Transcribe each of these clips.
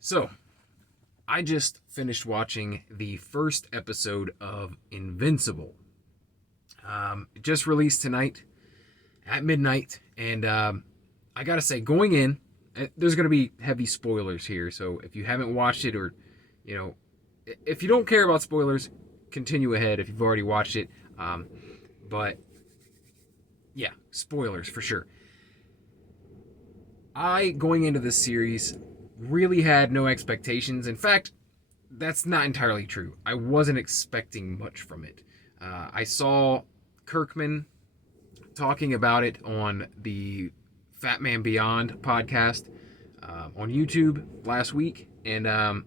So, I just finished watching the first episode of Invincible. It just released tonight at midnight, and I gotta say, going in, there's gonna be heavy spoilers here. So if you haven't watched it, or you know, if you don't care about spoilers, continue ahead if you've already watched it. But yeah, spoilers for sure. I, going into this series, really had no expectations. In fact, that's not entirely true. I wasn't expecting much from it. I saw Kirkman talking about it on the Fat Man Beyond podcast on YouTube last week, and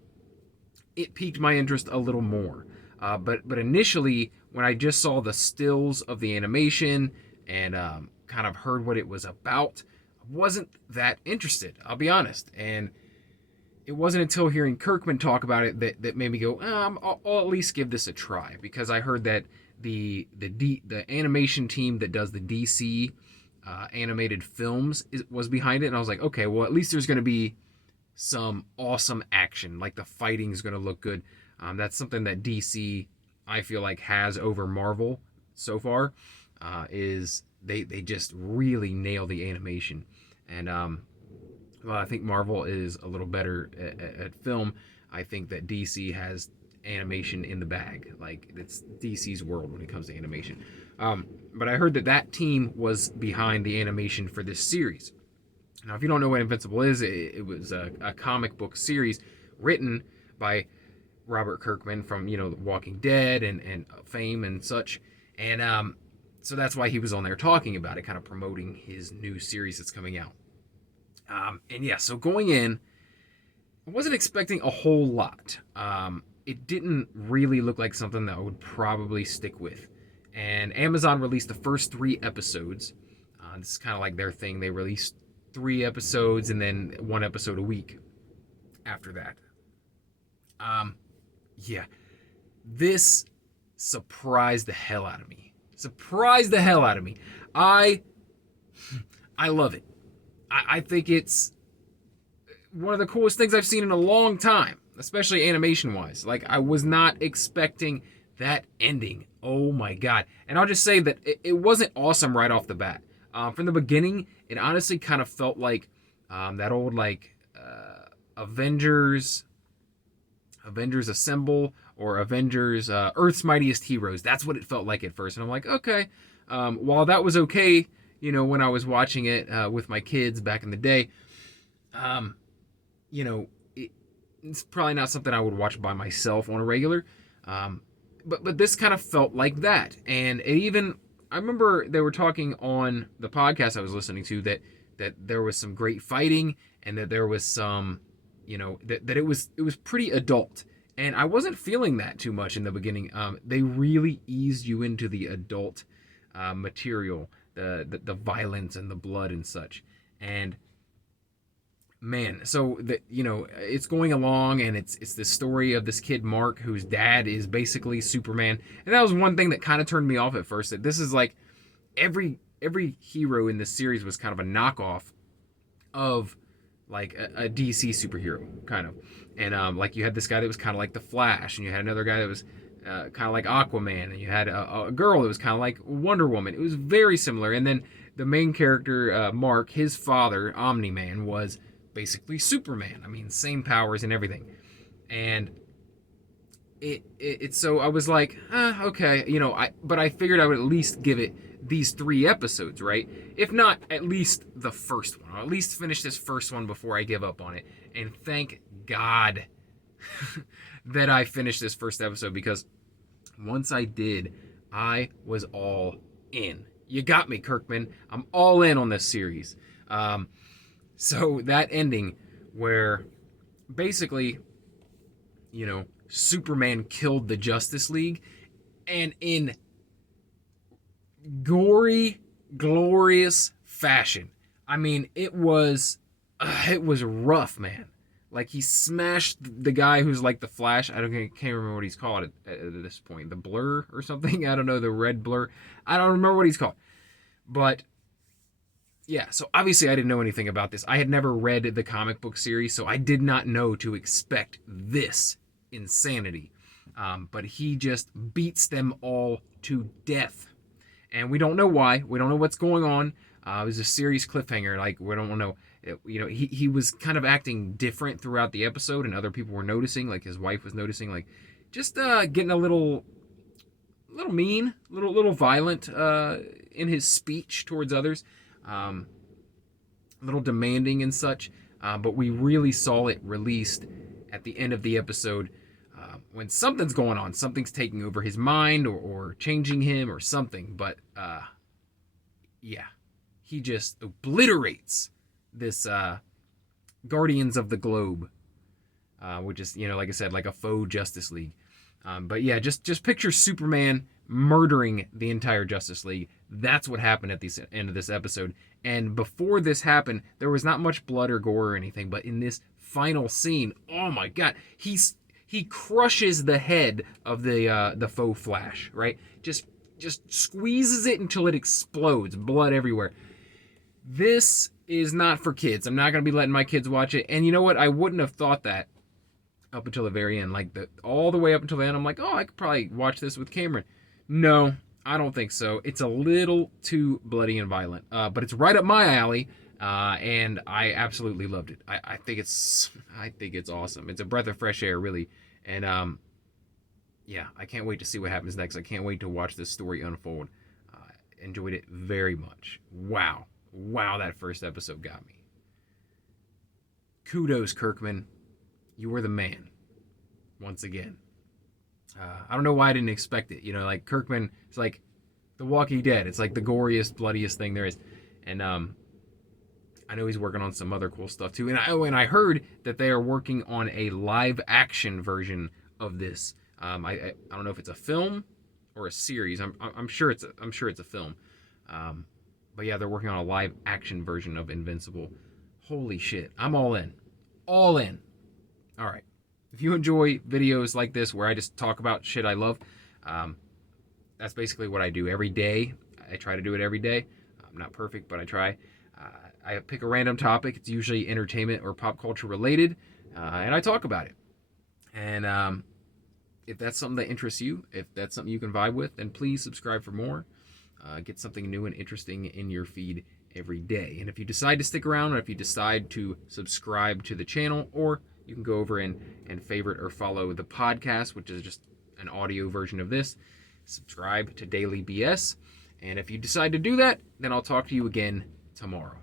it piqued my interest a little more. But initially, when I just saw the stills of the animation and kind of heard what it was about, I wasn't that interested, I'll be honest. And it wasn't until hearing Kirkman talk about it that made me go, I'll at least give this a try, because I heard that the animation team that does the DC animated films was behind it, and I was like, okay, well, at least there's going to be some awesome action, like the fighting's going to look good. That's something that DC, I feel like, has over Marvel so far, is they just really nail the animation. And well, I think Marvel is a little better at film. I think that DC has animation in the bag. Like, it's DC's world when it comes to animation. But I heard that team was behind the animation for this series. Now, if you don't know what Invincible is, it was a comic book series written by Robert Kirkman from, Walking Dead and fame and such. And so that's why he was on there talking about it, kind of promoting his new series that's coming out. And yeah, so going in, I wasn't expecting a whole lot. It didn't really look like something that I would probably stick with. And Amazon released the first 3 episodes. This is kind of like their thing. They released 3 episodes and then 1 episode a week after that. Yeah, this surprised the hell out of me. I love it. I think it's one of the coolest things I've seen in a long time, especially animation-wise. Like, I was not expecting that ending. Oh my god. And I'll just say that it wasn't awesome right off the bat. From the beginning, it honestly kind of felt like that old, Avengers Assemble, or Avengers Earth's Mightiest Heroes. That's what it felt like at first. And I'm like, okay. While that was okay, when I was watching it with my kids back in the day, it's probably not something I would watch by myself on a regular. But this kind of felt like that. And I remember they were talking on the podcast I was listening to that there was some great fighting, and that there was some, that it was pretty adult. And I wasn't feeling that too much in the beginning. They really eased you into the adult material, the violence and the blood and such. And man, so it's going along, and it's the story of this kid Mark, whose dad is basically Superman. And that was one thing that kind of turned me off at first, that this is like every hero in this series was kind of a knockoff of like a DC superhero, kind of. And like, you had this guy that was kind of like the Flash, and you had another guy that was kind of like Aquaman, and you had a girl that was kind of like Wonder Woman. It was very similar. And then the main character, Mark, his father, Omni-Man, was basically Superman. I mean, same powers and everything. And so I was like, okay, but I figured I would at least give it these 3 episodes, right? If not, at least the first one. I'll at least finish this first one before I give up on it. And thank God that I finished this first episode, because once I did, I was all in. You got me, Kirkman. I'm all in on this series. So that ending, where basically, Superman killed the Justice League, and in gory, glorious fashion. I mean, it was rough, man. Like, he smashed the guy who's like the Flash. Can't remember what he's called at this point. The Blur or something? I don't know, the Red Blur. I don't remember what he's called. But yeah, so obviously I didn't know anything about this. I had never read the comic book series, so I did not know to expect this insanity. But he just beats them all to death. And we don't know why. We don't know what's going on. It was a serious cliffhanger. Like, we don't know. He was kind of acting different throughout the episode, and other people were noticing. Like, his wife was noticing. Like, just getting a little mean, little violent in his speech towards others. A little demanding and such. But we really saw it released at the end of the episode when something's going on. Something's taking over his mind or changing him or something. But yeah, he just obliterates this Guardians of the Globe, which is, like I said, like a faux Justice League. But yeah, just picture Superman murdering the entire Justice League. That's what happened at the end of this episode. And before this happened, there was not much blood or gore or anything. But in this final scene, oh my God, he crushes the head of the faux Flash, right? Just squeezes it until it explodes, blood everywhere. This is not for kids. I'm not gonna be letting my kids watch it. And you know what? I wouldn't have thought that up until the very end, like all the way up until the end. I'm like, oh, I could probably watch this with Cameron. No, I don't think so. It's a little too bloody and violent, but it's right up my alley, and I absolutely loved it. I think it's awesome. It's a breath of fresh air, really, and yeah, I can't wait to see what happens next. I can't wait to watch this story unfold. Enjoyed it very much. Wow, that first episode got me. Kudos, Kirkman. You were the man. Once again. I don't know why I didn't expect it. Like Kirkman, it's like The Walking Dead. It's like the goriest, bloodiest thing there is. And I know he's working on some other cool stuff too. And I heard that they are working on a live action version of this. I don't know if it's a film or a series. I'm sure it's a film. But yeah, they're working on a live action version of Invincible. Holy shit. I'm all in. All in. All right. If you enjoy videos like this where I just talk about shit I love, that's basically what I do every day. I try to do it every day. I'm not perfect, but I try. I pick a random topic. It's usually entertainment or pop culture related, and I talk about it. And if that's something that interests you, if that's something you can vibe with, then please subscribe for more. Get something new and interesting in your feed every day. And if you decide to stick around, or if you decide to subscribe to the channel, or you can go over and favorite or follow the podcast, which is just an audio version of this. Subscribe to Daily BS. And if you decide to do that, then I'll talk to you again tomorrow.